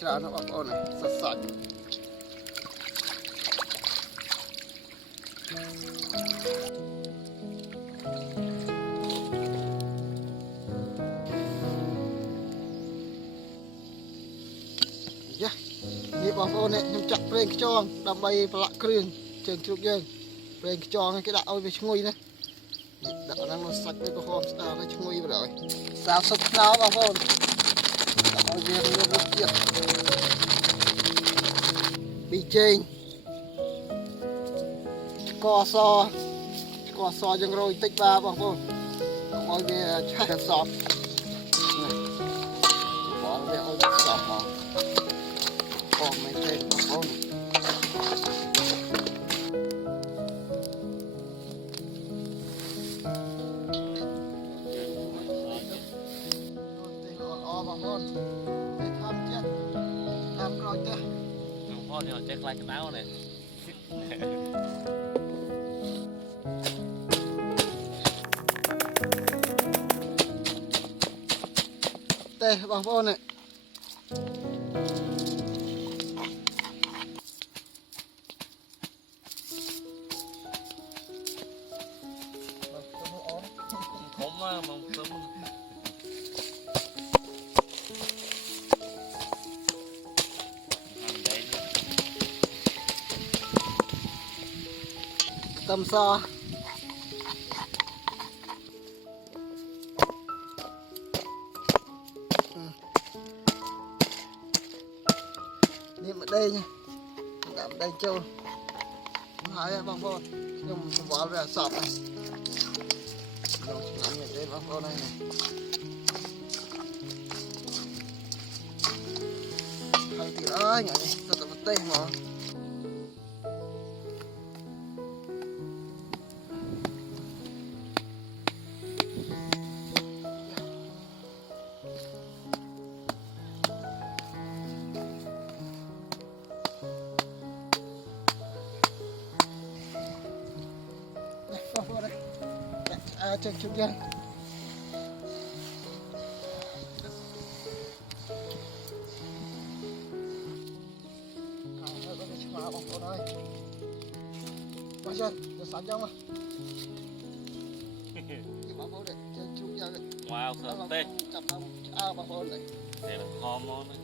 ច្រើនណាស់បងប្អូនសាច់យ៉ានេះបងប្អូនខ្ញុំចាក់ប្រេងខ្យងដើម្បីប្រឡាក់គ្រឿងជើងជ្រូកយើងប្រេងខ្យងគេដាក់ឲ្យវាឈ្ងុយណាដាក់ហ្នឹងមកសាច់វាក៏ហមស្ដាប់ហើយឈ្ងុយបណ្ដោយ30ថ្នោបងប្អូនដាក់ឲ្យវាមានរសជាតិប៊ីចេងស្ករសយើងរោយតិចបាទបងប្អូនកុំឲ្យវាឆេះសក់បងវាឲ្យសក់មកបងមិនទេបងប្អូនnhưng mà chắc lại cái áo này đây bằng phôn này không á mong sớm tầm so niệm ở đây nha làm đây châu hai băng phôn nhưng mà bỏ ra sọp này dùng làm như thế băng phôn này hai thì ơi nhỉ rất là tây mà chân chút nha bao giờ để sẵn trong mà cái bảo bố đấy chân chút nha wow sợ tê chập nó ao bảo bố này để là hormone đấy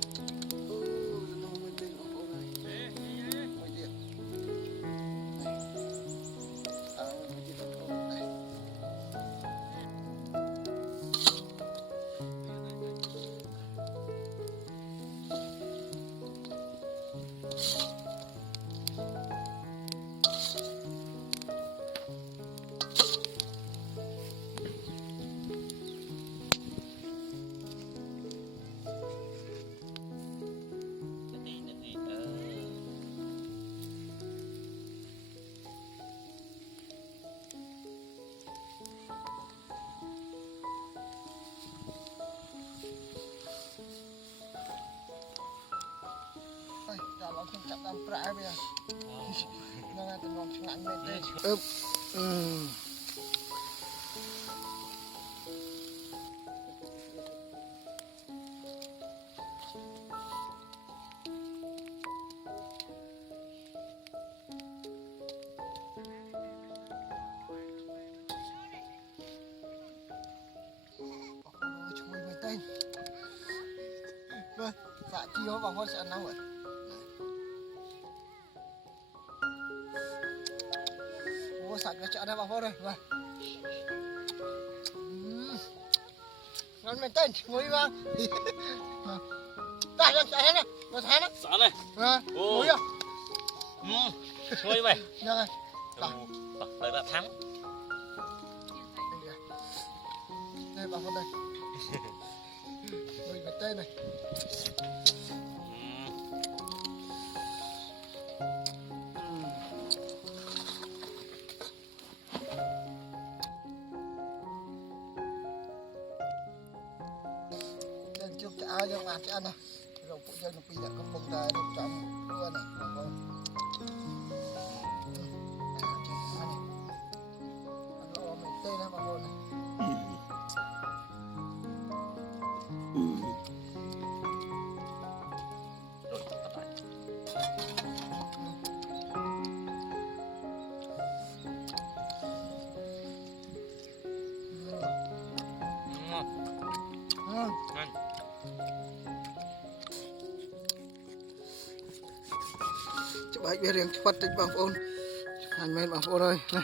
không chặt đam prạ bây giờ nên là tình lòng ngắn lên đây Dạ chiều bằng con sẽ ăn nóng rồi. Mua sạch cái chợ này bằng con đây. Vâng. Ngon men tên ngồi vang. Tại sao chạy nè, nó thấy nè. Sợ này. Ngồi à? Ngồi vậy. Nè. Đây là thắng. Đây bằng con đây. Ngồi men tên này. Chúc cho ai trong ăn ăn này rồi phụ dân bây giờ không bông ra được trong luôn này bà con ăn lo mình tê đó bà con này Rồi tắt lại. Ngon. chụp ảnh về riêng phát tích bằng phone hành men bằng phone ơi này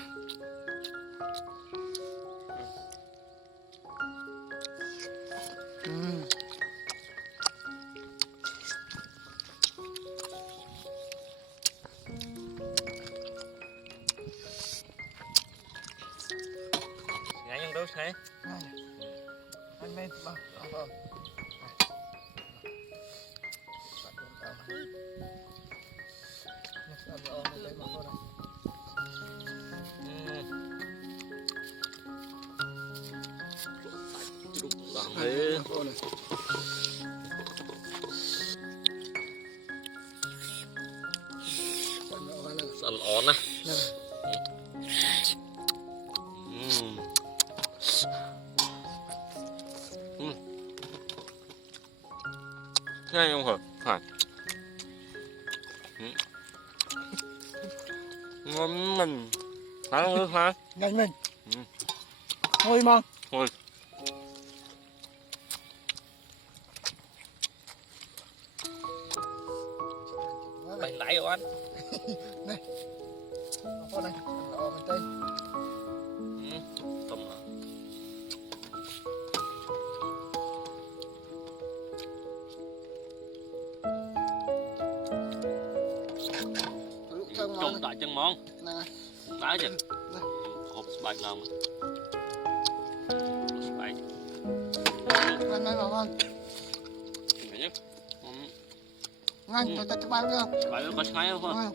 Ngã nhân đâu thế? hành men bằng phone Thế. Sẵn ổn á. Ngay không hả? Phải. Ngon mình. Phải không nước hả? nhanh mình ngồi mong Thôi. Bánh lại rồi anh. này con này lo mình tây Tầm hả? Trông tại chân món. nè Đá chứ. Hộp bạch lòng. Bạch. nhanh nhanh bà con Mày nhé. nhanh tôi ta bao nhiêu Bạch có trái không?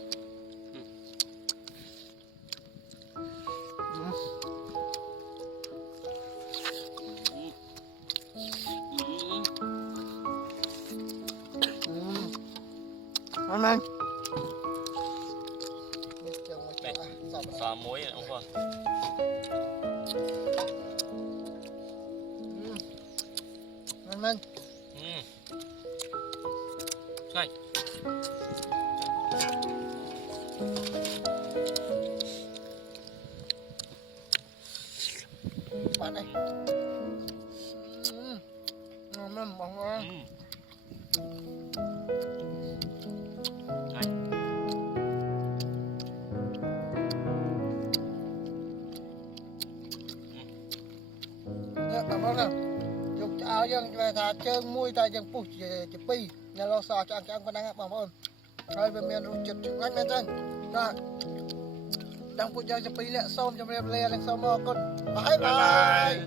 nhanh nhanh Xào muối không con? nhanh nhanh Này. bạn này ngon lắm bóng quá cảm ơn nào chụp áo dân về thà chân mui tay chân pù chụp pi nhà lo sò cho ăn con đang cảm ơn rồi về miền chụp chụp ngắt men chân rồi đang phụ dân chụp pi lẹ xôm cho em lẹ lên xôm con bye bye